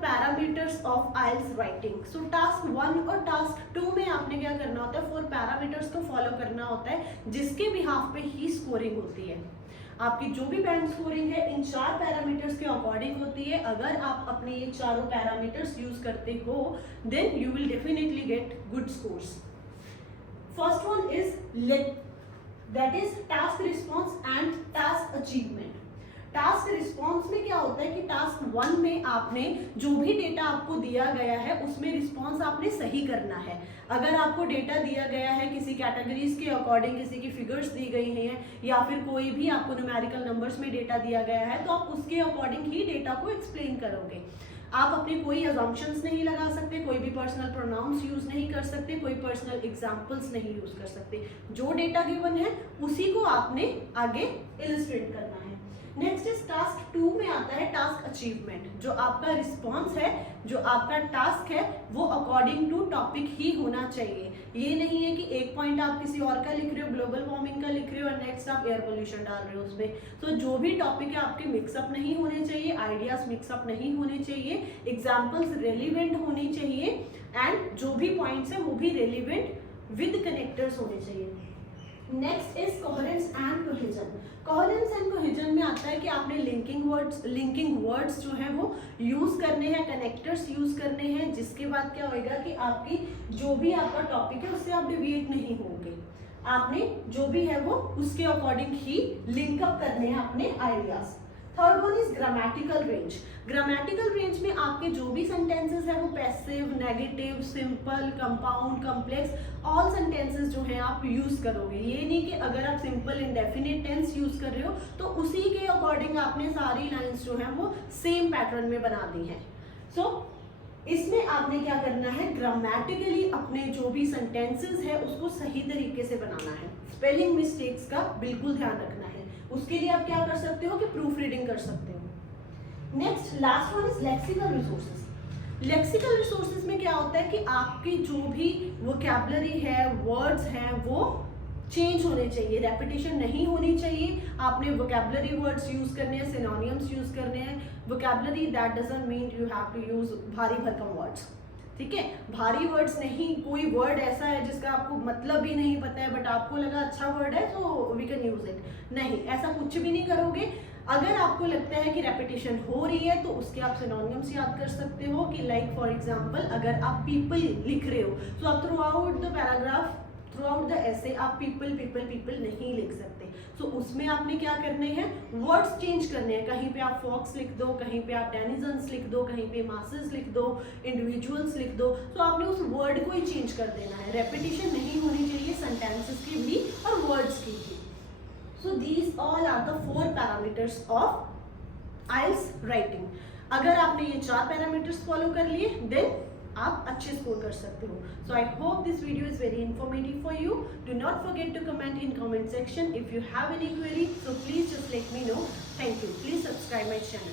Parameters of IELTS writing. So task 1 और task 2 में आपने क्या करना होता है, 4 पैरामीटर्स को फॉलो करना होता है जिसके बिहाफ पे ही स्कोरिंग होती है। आपकी जो भी बैंड स्कोरिंग है इन 4 पैरामीटर्स के अकॉर्डिंग होती है। अगर आप अपने ये चारों पैरामीटर्स यूज करते हो then you will definitely get good scores. First one is that is task response and task achievement. Task response में क्या होता है कि टास्क 1 में आपने जो भी डेटा आपको दिया गया है उसमें रिस्पॉन्स आपने सही करना है। अगर आपको डेटा दिया गया है किसी कैटेगरीज के अकॉर्डिंग, किसी की फिगर्स दी गई हैं या फिर कोई भी आपको न्यूमेरिकल नंबर्स में डेटा दिया गया है तो आप उसके अकॉर्डिंग ही डेटा को एक्सप्लेन करोगे। आप अपने कोई अजम्पशंस नहीं लगा सकते, कोई भी पर्सनल प्रोनाउंस यूज नहीं कर सकते, कोई पर्सनल एग्जांपल्स नहीं यूज कर सकते। जो डेटा गिवन है उसी को आपने आगे इलस्ट्रेट करना है। नेक्स्ट इज टास्क 2 में आता है टास्क अचीवमेंट। जो आपका रिस्पॉन्स है, जो आपका टास्क है वो अकॉर्डिंग टू टॉपिक ही होना चाहिए। ये नहीं है कि एक पॉइंट आप किसी और का लिख रहे हो, ग्लोबल वार्मिंग का लिख रहे हो और नेक्स्ट आप एयर पोल्यूशन डाल रहे हो उसमें। तो जो भी टॉपिक है आपके मिक्सअप नहीं होने चाहिए, आइडियाज मिक्सअप नहीं होने चाहिए, एग्जाम्पल्स रेलिवेंट होनी चाहिए एंड जो भी पॉइंट्स है वो भी रेलिवेंट विद कनेक्टर्स होने चाहिए। Next is coherence and cohesion. Coherence and cohesion में आता है कि आपने लिंकिंग वर्ड्स जो है वो यूज करने हैं, कनेक्टर्स यूज करने हैं, जिसके बाद क्या होएगा कि आपकी जो भी आपका टॉपिक है उससे आप डिविएट नहीं होंगे। आपने जो भी है वो उसके अकॉर्डिंग ही लिंकअप करने हैं अपने ideas. Third one is grammatical range. Grammatical range में आपके जो भी सेंटेंसेस है वो passive, negative, simple, compound, complex all sentences जो है आप यूज करोगे। ये नहीं कि अगर आप सिंपल इंडेफिनिट टेंस यूज कर रहे हो तो उसी के अकॉर्डिंग आपने सारी लाइंस जो है वो सेम पैटर्न में बना दी हैं। सो इसमें आपने क्या करना है, ग्रामेटिकली अपने जो भी सेंटेंसेस है उसको सही तरीके से बनाना है। स्पेलिंग मिस्टेक्स का बिल्कुल ध्यान रखना है। उसके लिए आप क्या कर सकते हो कि प्रूफ रीडिंग कर सकते हो। Next last one is lexical resources. Lexical resources में क्या होता है कि आपकी जो भी वोकैबुलरी है, वर्ड्स हैं, वो चेंज होने चाहिए, रेपिटेशन नहीं होनी चाहिए। आपने वोकैबुलरी वर्ड्स यूज करने हैं, सिनोनियम्स यूज करने हैं। Vocabulary that doesn't mean you have to use भारी भरकम वर्ड्स, ठीक है। भारी वर्ड्स नहीं, कोई वर्ड ऐसा है जिसका आपको मतलब भी नहीं पता है बट आपको लगा अच्छा वर्ड है तो वी कैन यूज इट, नहीं, ऐसा कुछ भी नहीं करोगे। अगर आपको लगता है कि रेपिटेशन हो रही है तो उसके आप सिनोनिम्स याद कर सकते हो कि लाइक फॉर एग्जांपल अगर आप पीपल लिख रहे हो तो आप through out the paragraph, through out the ऐसे आप पीपल पीपल पीपल नहीं लिख सकते। सो उसमें आपने क्या करने हैं, वर्ड्स चेंज करने हैं। कहीं पे आप फॉक्स लिख दो, कहीं पे आप डेनिजन्स लिख दो, कहीं पे मासेस लिख दो, इंडिविजुअल्स लिख दो। तो आपने उस वर्ड को ही चेंज कर देना है। रेपिटेशन नहीं होनी चाहिए सेंटेंसेस की भी और वर्ड्स की भी। So these all are the 4 parameters of IELTS writing. अगर आपने ये 4 पैरामीटर्स फॉलो कर लिए देन आप अच्छे स्कोर कर सकते हो। So I hope this video is very informative for you. Do not forget to comment in comment section if you have any query, so please just let me know. Thank you. Please subscribe my channel.